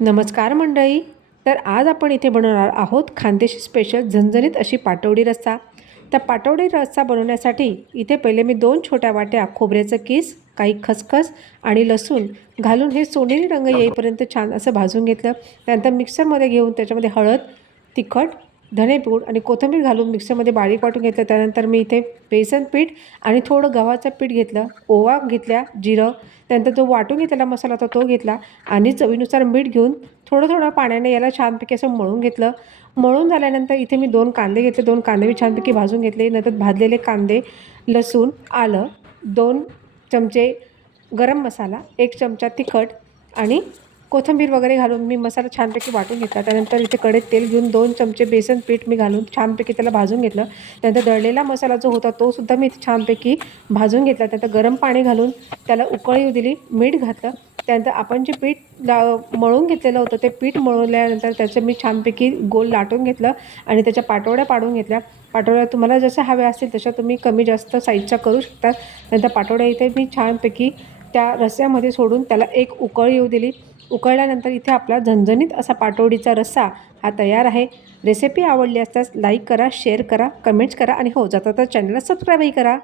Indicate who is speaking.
Speaker 1: नमस्कार मंडळी. तर आज आपण इथे बनवणार आहोत खानदेशी स्पेशल झणझणीत अशी पाटवडी रस्सा. त्या पाटवडी रस्सा बनवण्यासाठी इथे पहिले मी दोन छोट्या वाट्या खोबऱ्याचं किस काही खसखस आणि लसूण घालून हे सोनेरी रंग येईपर्यंत छान असं भाजून घेतलं. त्यानंतर मिक्सरमध्ये घेऊन त्याच्यामध्ये हळद तिखट धनेपूड आणि कोथिंबीर घालून मिक्सरमध्ये बारीक वाटून घेतलं. त्यानंतर मी इथे बेसन पीठ आणि थोडं गव्हाचं पीठ घेतलं. ओवा घेतल्या जिरं. त्यानंतर जो वाटून घेतलेला मसाला होता तो घेतला आणि चवीनुसार मीठ घेऊन थोडं थोडं पाण्याने याला छानपैकी असं मळून घेतलं. मळून झाल्यानंतर इथे मी दोन कांदे घेतले. दोन कांदे मी छानपैकी भाजून घेतले. नंतर भाजलेले कांदे लसूण आलं दोन चमचे गरम मसाला एक चमचा तिखट आणि कोथिंबीर वगैरे घालून मी मसाला छानपैकी वाटून घेतला. त्यानंतर इथे कडेत तेल घेऊन दोन चमचे बेसन पीठ मी घालून छानपैकी त्याला भाजून घेतलं. त्यानंतर दळलेला मसाला जो होता तो सुद्धा मी इथे छानपैकी भाजून घेतला. त्यानंतर गरम पाणी घालून त्याला उकळी येऊ दिली मीठ घातलं. त्यानंतर आपण जे पीठ ला मळून घेतलेलं होतं ते पीठ मळवल्यानंतर त्याचं मी छानपैकी गोल लाटून घेतलं आणि त्याच्या पाटोळ्या पाडून घेतल्या. पाटोळ्या तुम्हाला जशा हव्या असतील तशा तुम्ही कमी जास्त साईजच्या करू शकता. नंतर पाटोळ्या इथे मी छानपैकी त्या रस्स्यामध्ये सोडून त्याला एक उकळ येऊ दिली. उकळल्यानंतर इथे आपला झणझणीत असा पाटोडीचा रस्सा हा तयार आहे. रेसिपी आवडली असल्यास लाईक करा शेअर करा कमेंट्स करा आणि हो जाता तर चॅनलला सबस्क्राईबही करा.